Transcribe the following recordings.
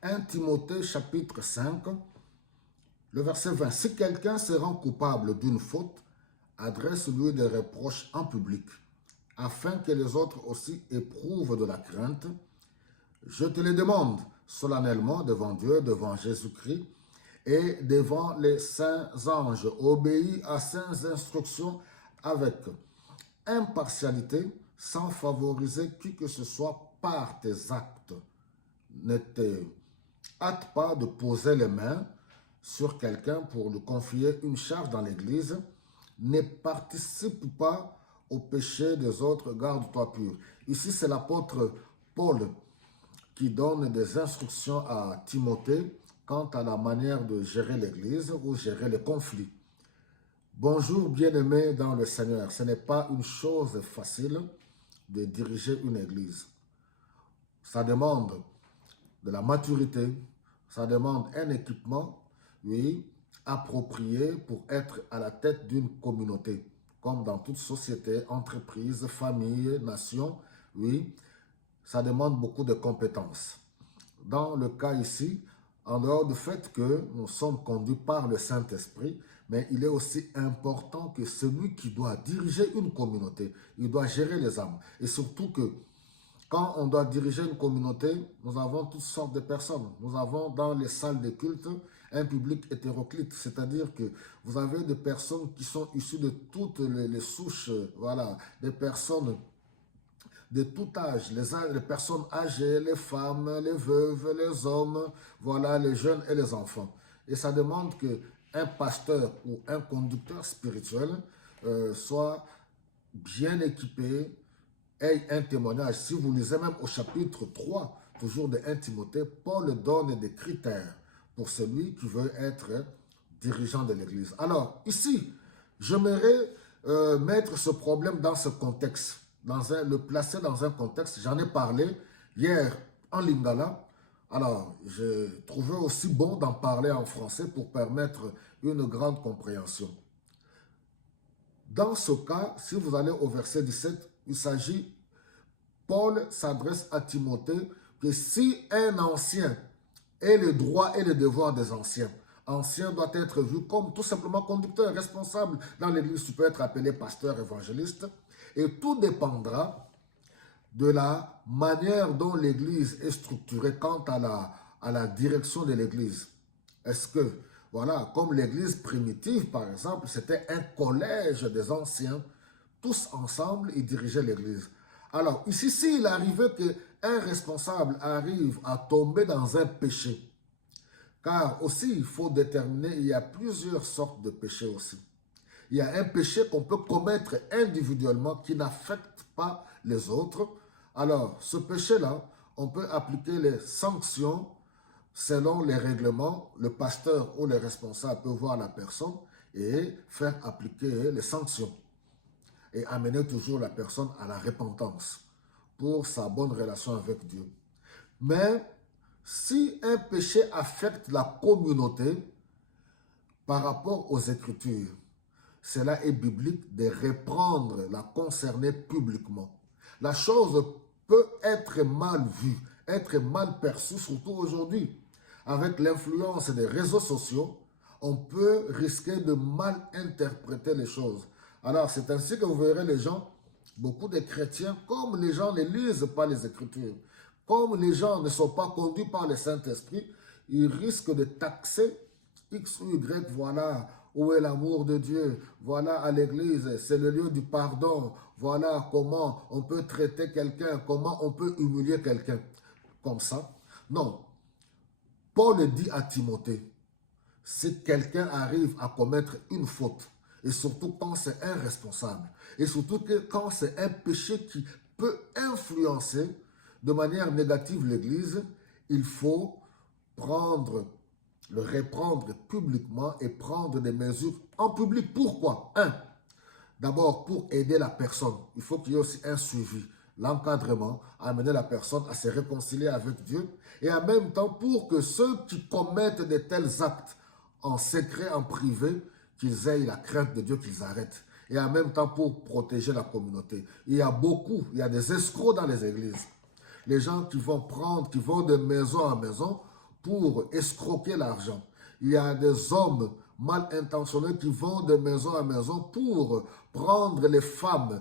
1 Timothée chapitre 5, le verset 20. Si quelqu'un se rend coupable d'une faute, adresse-lui des reproches en public, afin que les autres aussi éprouvent de la crainte. Je te le demande solennellement devant Dieu, devant Jésus-Christ et devant les saints anges. Obéis à ces instructions avec impartialité, sans favoriser qui que ce soit par tes actes. Ne te hâte pas de poser les mains sur quelqu'un pour lui confier une charge dans l'église. Ne participe pas au péché des autres, garde-toi pur. Ici, c'est l'apôtre Paul qui donne des instructions à Timothée quant à la manière de gérer l'église ou gérer les conflits. Bonjour bien-aimés dans le Seigneur. Ce n'est pas une chose facile de diriger une église. Ça demande de la maturité, ça demande un équipement, oui, approprié pour être à la tête d'une communauté. Comme dans toute société, entreprise, famille, nation, oui, ça demande beaucoup de compétences. Dans le cas ici, en dehors du fait que nous sommes conduits par le Saint-Esprit, mais il est aussi important que celui qui doit diriger une communauté, il doit gérer les âmes. Et surtout que quand on doit diriger une communauté, nous avons toutes sortes de personnes. Nous avons dans les salles de culte un public hétéroclite, c'est-à-dire que vous avez des personnes qui sont issues de toutes les souches, voilà, des personnes de tout âge, les personnes âgées, les femmes, les veuves, les hommes, voilà, les jeunes et les enfants. Et ça demande qu'un pasteur ou un conducteur spirituel soit bien équipé, ait un témoignage. Si vous lisez même au chapitre 3, toujours de 1 Timothée, Paul donne des critères pour celui qui veut être dirigeant de l'Église. Alors, ici, j'aimerais mettre ce problème dans ce contexte, le placer dans un contexte. J'en ai parlé hier en lingala. Alors, j'ai trouvé aussi bon d'en parler en français pour permettre une grande compréhension. Dans ce cas, si vous allez au verset 17, il s'agit, Paul s'adresse à Timothée que si un ancien ait les droits et les devoirs des anciens, ancien doit être vu comme tout simplement conducteur, responsable dans l'église. Tu peux être appelé pasteur, évangéliste, et tout dépendra de la manière dont l'église est structurée quant à la direction de l'église. Est-ce que, voilà, comme l'église primitive, par exemple, c'était un collège des anciens, tous ensemble, ils dirigeaient l'église. Alors, ici, s'il arrivait qu'un responsable arrive à tomber dans un péché, car aussi, il faut déterminer, il y a plusieurs sortes de péchés aussi. Il y a un péché qu'on peut commettre individuellement qui n'affecte pas les autres. Alors, ce péché-là, on peut appliquer les sanctions selon les règlements. Le pasteur ou le responsable peut voir la personne et faire appliquer les sanctions et amener toujours la personne à la repentance pour sa bonne relation avec Dieu. Mais si un péché affecte la communauté par rapport aux Écritures, cela est biblique de reprendre la concernée publiquement. La chose peut être mal vue, être mal perçue, surtout aujourd'hui. Avec l'influence des réseaux sociaux, on peut risquer de mal interpréter les choses. Alors, c'est ainsi que vous verrez les gens, beaucoup de chrétiens, comme les gens ne lisent pas les Écritures, comme les gens ne sont pas conduits par le Saint-Esprit, ils risquent de taxer X ou Y, voilà, où est l'amour de Dieu? Voilà, à l'église, c'est le lieu du pardon. Voilà comment on peut traiter quelqu'un, comment on peut humilier quelqu'un. Comme ça. Non. Paul dit à Timothée, si quelqu'un arrive à commettre une faute, et surtout quand c'est un responsable, et surtout quand c'est un péché qui peut influencer de manière négative l'église, il faut le reprendre publiquement et prendre des mesures en public. Pourquoi? D'abord, pour aider la personne, il faut qu'il y ait aussi un suivi, l'encadrement, amener la personne à se réconcilier avec Dieu et en même temps pour que ceux qui commettent de tels actes en secret, en privé, qu'ils aient la crainte de Dieu, qu'ils arrêtent. Et en même temps pour protéger la communauté. Il y a des escrocs dans les églises. Les gens qui vont de maison en maison pour escroquer l'argent. Il y a des hommes mal intentionnés qui vont de maison à maison pour prendre les femmes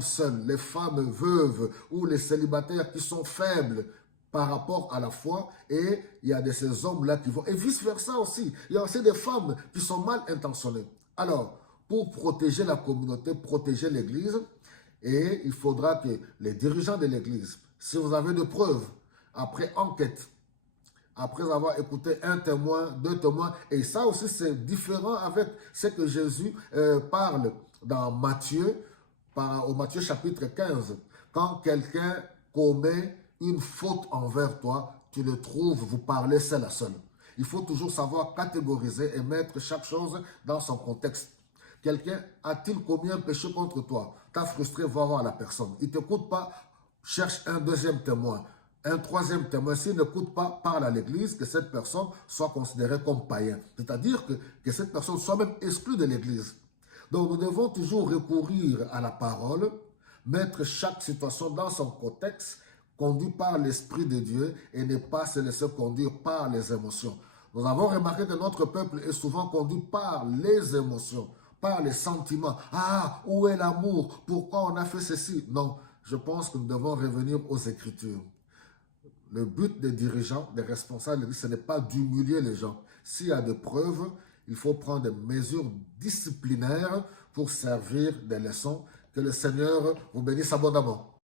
seules, les femmes veuves ou les célibataires qui sont faibles par rapport à la foi, et il y a de ces hommes-là qui vont, et vice-versa aussi, il y a aussi des femmes qui sont mal intentionnées. Alors, pour protéger la communauté, protéger l'Église, et il faudra que les dirigeants de l'Église, si vous avez des preuves, après enquête, après avoir écouté un témoin, deux témoins, et ça aussi c'est différent avec ce que Jésus parle dans Matthieu, au Matthieu chapitre 15, quand quelqu'un commet une faute envers toi, tu le trouves, vous parlez seul à seul. Il faut toujours savoir catégoriser et mettre chaque chose dans son contexte. Quelqu'un a-t-il commis un péché contre toi? T'as frustré, va voir la personne. Il ne t'écoute pas, cherche un deuxième témoin. Un troisième témoin, s'il n'écoute pas, parle à l'Église, que cette personne soit considérée comme païen. C'est-à-dire que cette personne soit même exclue de l'Église. Donc nous devons toujours recourir à la parole, mettre chaque situation dans son contexte, conduit par l'Esprit de Dieu et ne pas se laisser conduire par les émotions. Nous avons remarqué que notre peuple est souvent conduit par les émotions, par les sentiments. Ah, où est l'amour? Pourquoi on a fait ceci? Non, je pense que nous devons revenir aux Écritures. Le but des dirigeants, des responsables, ce n'est pas d'humilier les gens. S'il y a des preuves, il faut prendre des mesures disciplinaires pour servir des leçons. Que le Seigneur vous bénisse abondamment.